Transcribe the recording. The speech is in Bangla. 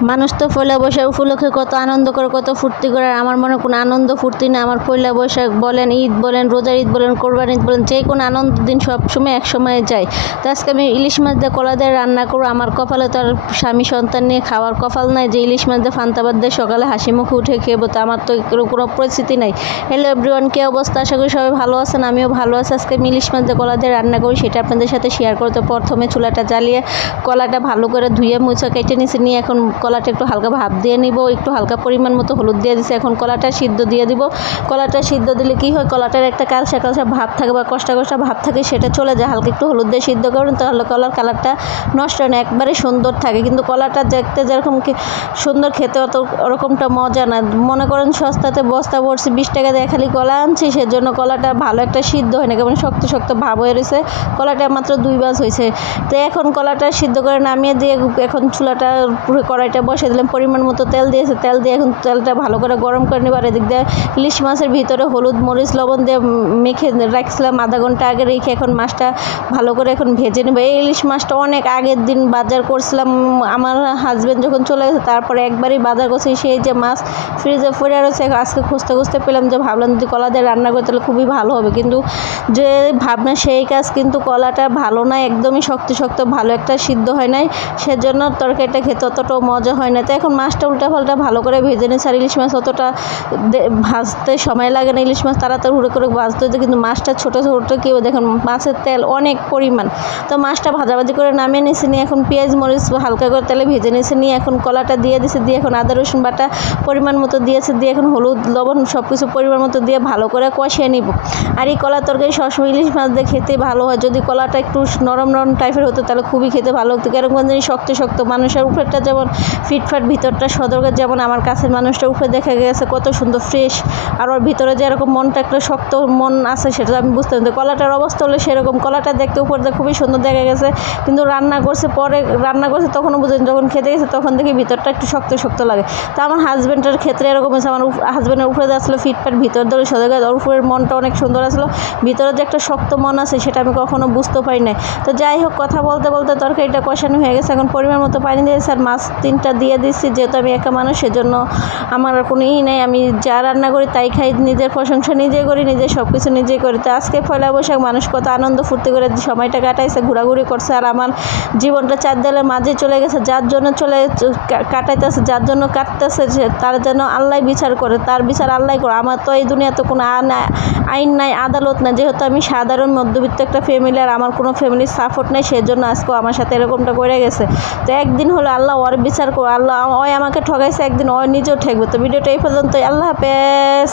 মানুষ তো পয়লা বৈশাখ উপলক্ষে কত আনন্দ করে, কত ফুর্তি করে। আমার মনে কোনো আনন্দ ফুর্তি না। আমার পয়লা বৈশাখ বলেন, ঈদ বলেন, রোজার ঈদ বলেন, কোরবান ঈদ বলেন, যে কোনো আনন্দ দিন সবসময় এক সময় যায়। তো আজকে আমি ইলিশ মাছ দিয়ে কলা দিয়ে রান্না করবো। আমার কপালে তো আর স্বামী সন্তান নিয়ে খাওয়ার কপাল নাই যে ইলিশ মাছ দিয়ে ফান্তাবাদ দিয়ে সকালে হাসি মুখে উঠে খেবো। তো আমার তো কোনো পরিস্থিতি নাই। হ্যালো এভরিওয়ান, কী অবস্থা? আশা করি সবাই ভালো আছেন, আমিও ভালো আছি। আজকে আমি ইলিশ মাছ দিয়ে কলা দিয়ে রান্না করি, সেটা আপনাদের সাথে শেয়ার করো। তো প্রথমে চুলাটা জ্বালিয়ে কলাটা ভালো করে ধুয়ে মুছে কেটে নিচে নিয়ে এখন কলাটা একটু হালকা ভাপ দিয়ে নিব, একটু হালকা পরিমাণ মতো হলুদ দিয়ে দিচ্ছি। এখন কলাটা সিদ্ধ দিয়ে দিব। কলাটা সিদ্ধ দিলে কি হয়, কলাটার একটা কালসা কালসা ভাব থাকে বা কষ্টা কষ্টা ভাব থাকে, সেটা চলে যায়। হালকা একটু হলুদ দিয়ে সিদ্ধ করুন, তাহলে কলার কালারটা নষ্ট হয় না, একবারে সুন্দর থাকে। কিন্তু কলাটা দেখতে যেরকম সুন্দর, খেতে অত ওরকমটা মজা না। মনে করেন সস্তাতে বস্তা ভরছি 20 টাকা দিয়ে খালি কলা আনছি, সেজন্য কলাটা ভালো একটা সিদ্ধ হয় না, কেমন শক্ত শক্ত ভাব হয়ে রয়েছে। কলাটা মাত্র 2 ভাঁজ হয়েছে। তো এখন কলাটা সিদ্ধ করে নামিয়ে দিয়ে এখন চুলাটা পুরো কড়াইটা বসে দিলাম। পরিমাণ মতো তেল দিয়েছে, তেল দিয়ে এখন তেলটা ভালো করে গরম করে নেবার। এদিক দিয়ে ইলিশ মাছের ভিতরে হলুদ মরিচ লবণ দিয়ে মেখে রাখছিলাম আধা ঘন্টা আগে রেখে, এখন মাছটা ভালো করে এখন ভেজে নেবো। এই ইলিশ মাছটা অনেক আগের দিন বাজার করছিলাম, আমার হাজব্যান্ড যখন চলে গেছে তারপরে একবারই বাজার করছি। সেই যে মাছ ফ্রিজে পড়ে রয়েছে, আজকে খুঁজতে খুঁজতে পেলাম, যে ভাবলাম যদি কলা দিয়ে রান্না করে তাহলে খুবই ভালো হবে। কিন্তু যে ভাবনা সেই কাজ, কিন্তু কলাটা ভালো না, একদমই শক্ত শক্ত, ভালো একটা সিদ্ধ হয় নাই, সেজন্য তরকারিটা খেতে অতটাও মজা হয় না। তো এখন মাছটা উল্টা পাল্টা ভালো করে ভেজে নিয়েছি। আর ইলিশ মাছ অতটা ভাজতে সময় লাগে না, ইলিশ মাছ তাড়াতাড়ি হুড়ে করে ভাজতে হচ্ছে, কিন্তু মাছটা ছোটো ছোটো কেউ দেখেন, মাছের তেল অনেক পরিমাণ। তো মাছটা ভাজাভাজি করে নামিয়ে নিয়েছি, নিয়ে এখন পেঁয়াজ মরিচ হালকা করে তেলে ভেজে নিয়েছি, নিয়ে এখন কলাটা দিয়ে দিয়েছি, দিয়ে এখন আদা রসুন বাটা পরিমাণ মতো দিয়েছে, দিয়ে এখন হলুদ লবণ সব কিছু পরিমাণ মতো দিয়ে ভালো করে কষিয়ে নিব। আর এই কলার তরকারি সবসময় ইলিশ মাছ দিয়ে খেতে ভালো হয়। যদি কলাটা একটু নরম নরম টাইপের হতো তাহলে খুবই খেতে ভালো হতো। কেরকম জানি শক্ত শক্ত, মানুষের উপরেরটা যেমন ফিটফাট, ভিতরটা সদরকার, যেমন আমার কাছের মানুষটা উপরে দেখা গেছে কত সুন্দর ফ্রেশ, আর ওর ভিতরে যে এরকম মনটা একটা শক্ত মন আছে, সেটা আমি বুঝতে পারি। কলাটার অবস্থা হলো সেরকম, কলাটা দেখতে উপর দিয়ে খুবই সুন্দর দেখা গেছে, কিন্তু রান্না করছে তখনও বুঝেন, যখন খেতে গেছে তখন দেখি ভিতরটা একটু শক্ত শক্ত লাগে। তো আমার হাজব্যান্ডের ক্ষেত্রে এরকম হয়েছে, আমার হাজব্যান্ডের উপরে আসলো ফিটফাট, ভিতর ধরে সদরকার, ওর উপরের মনটা অনেক সুন্দর আসলো, ভিতরে যে একটা শক্ত মন আছে সেটা আমি কখনো বুঝতে পারি না। তো যাই হোক, কথা বলতে বলতে তরকারিটা কষানো হয়ে গেছে। এখন পরিমাণ মতো পানি দিয়েছি, আর মাছ 3টা দিয়ে দিচ্ছি। যেহেতু আমি একা মানুষ, সেজন্য আমার আর কোনো নেই, আমি যা রান্না করি তাই খাই, নিজের প্রশংসা নিজে করি, নিজের সব কিছু নিজেই করি। তো আজকে পয়লা বৈশাখ মানুষ কত আনন্দ ফুর্তি করে সময়টা কাটাইছে, ঘোরাঘুরি করছে, আর আমার জীবনটা 4 দেয়ালের মাঝে চলে গেছে। যার জন্য কাটাইতেছে, যার জন্য কাটতেছে, তার যেন আল্লাহ বিচার করে, তার বিচার আল্লাহ করে। আমার তো এই দুনিয়াতে কোনো আইন নাই, আদালত নাই, যেহেতু আমি সাধারণ মধ্যবিত্ত একটা ফ্যামিলি, আর আমার কোনো ফ্যামিলির সাপোর্ট নেই, সেজন্য আজকেও আমার সাথে এরকমটা করে গেছে। তো একদিন হলো আল্লাহ ওর বিচার করে, আল্লাহ ওই আমাকে ঠকাইছে, একদিন ওই নিজেও ঠেকবে। তো ভিডিওটা এই পর্যন্ত, আল্লাহ হাফেজ।